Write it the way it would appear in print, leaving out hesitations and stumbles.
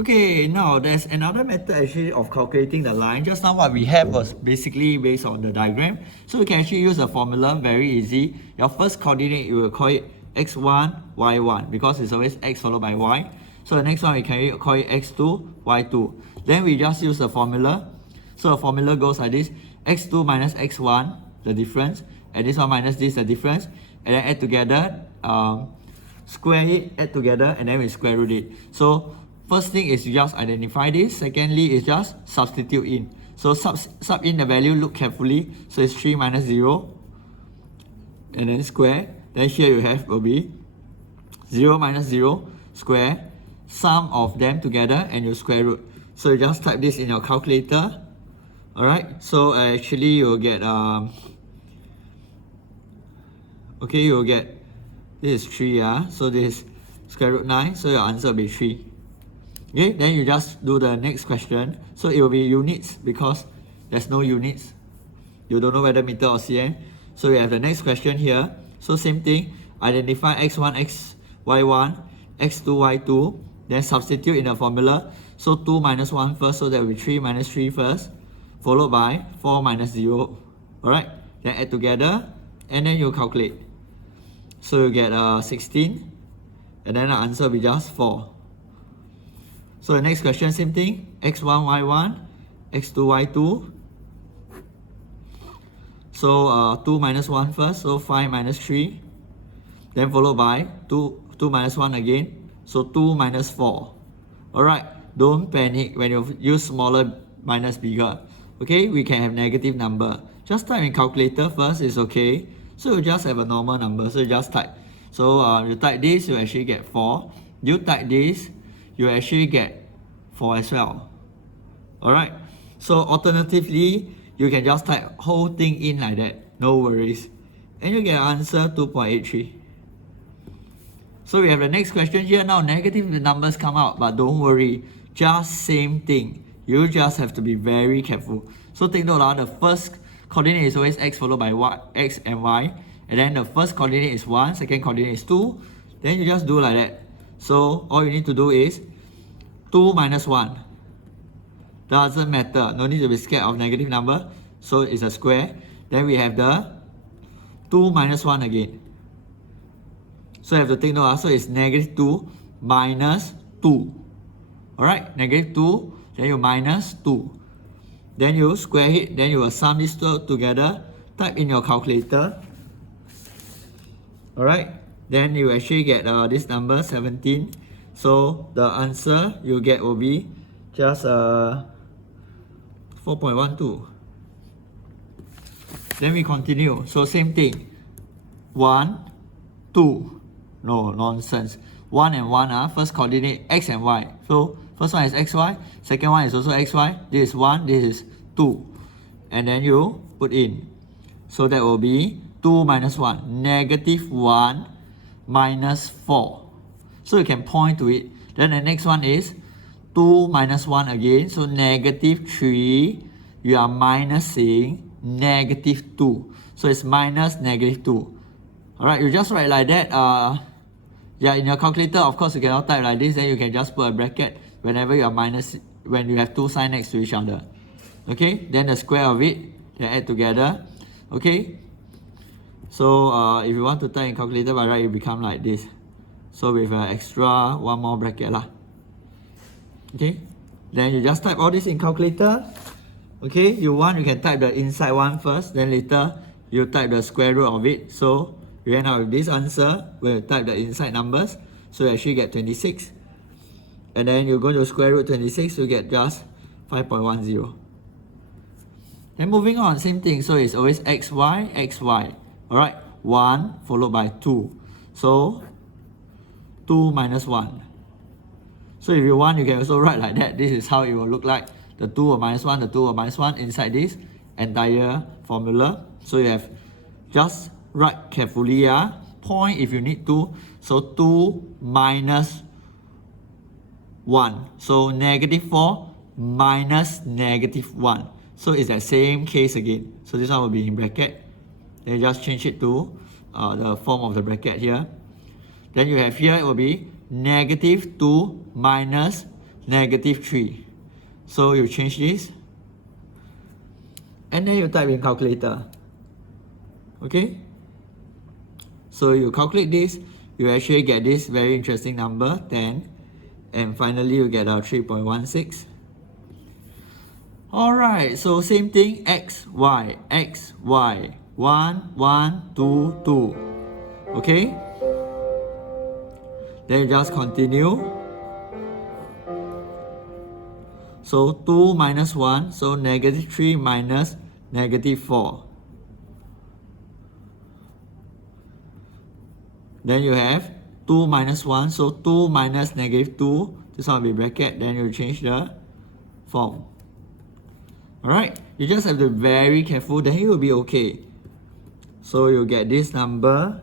Okay, now there's another method actually of calculating the line. Just now what we have was basically based on the diagram. So we can actually use a formula, very easy. Your first coordinate, you will call it x1, y1 because it's always x followed by y. So the next one we can call it x2, y2. Then we just use the formula. So the formula goes like this: x2 minus x1, the difference, and this one minus this, the difference, and then add together, square it, add together, and then we square root it. So first thing is you just identify this. Secondly is just substitute in. So sub in the value, look carefully. So it's 3 minus 0, and then square. Then here you have will be 0 minus 0 square, sum of them together, and you square root. So you just type this in your calculator. Alright, so actually you'll get okay, you'll get, this is 3, so this is square root 9, so your answer will be 3. Okay, then you just do the next question. So it will be units because there's no units. You don't know whether meter or cm. So we have the next question here. So same thing, identify x1, y1, x2, y2, then substitute in the formula. So 2 minus 1 first, so that will be 3 minus 3 first, followed by 4 minus 0. Alright, then add together, and then you calculate. So you get 16, and then the answer will be just 4. So the next question, same thing, x1, y1, x2, y2. So 2 minus 1 first, so 5 minus 3. Then followed by 2 minus 1 again, so 2 minus 4. Alright, don't panic when you use smaller minus bigger. Okay, we can have negative number. Just type in calculator first, is okay. So you just have a normal number, so you just type. So you type this, you actually get 4. You type this, you actually get 4 as well. Alright, so alternatively, you can just type whole thing in like that, no worries. And you get answer 2.83. So we have the next question here. Now negative numbers come out, but don't worry, just same thing. You just have to be very careful. So take note, the first coordinate is always x followed by y, x and y. And then the first coordinate is 1, second coordinate is 2. Then you just do like that. So all you need to do is 2 minus 1. Doesn't matter, no need to be scared of negative number. So it's a square. Then we have the 2 minus 1 again. So you have to take note, so it's negative 2 minus 2. Alright, negative 2, then you minus 2. Then you square it, then you will sum these two together, type in your calculator. Alright, then you actually get this number 17. So the answer you get will be just 4.12. Then we continue. So same thing. 1, 2. No, nonsense. 1 and 1 first coordinate x and y. So first one is xy, second one is also xy. This is 1, this is 2. And then you put in. So that will be 2 minus 1. Negative 1 minus 4. So you can point to it. Then the next one is 2 minus 1 again. So negative 3. You are minusing negative 2. So it's minus negative 2. Alright, you just write like that. Yeah, in your calculator, of course, you cannot type like this. Then you can just put a bracket whenever you are minus, when you have two signs next to each other. Okay, then the square of it, then add together. Okay, so if you want to type in calculator by right, it become like this. So with an extra one more bracket lah. Okay, then you just type all this in calculator. Okay, you can type the inside one first, then later you type the square root of it. So you end up with this answer when you type the inside numbers. So you actually get 26. And then you go to square root 26, you get just 5.10. Then moving on, same thing. So it's always xy, xy. Alright, 1 followed by 2. So 2 minus 1. So if you want, you can also write like that. This is how it will look like. The 2 or minus 1, the 2 or minus 1 inside this entire formula. So you have just write carefully, point if you need to. So 2 minus 1. So negative 4 minus negative 1. So it's the same case again. So this one will be in bracket. Then you just change it to the form of the bracket here. Then you have here, it will be negative 2 minus negative 3. So you change this, and then you type in calculator. Okay? So you calculate this, you actually get this very interesting number, 10. And finally you get a 3.16. Alright, so same thing, x, y, 1, 1, 2, 2. Okay? Then you just continue. So 2 minus 1, so negative 3 minus negative 4. Then you have 2 minus 1, so 2 minus negative 2. This one will be bracket, then you change the form. Alright, you just have to be very careful, then you will be okay. So you get this number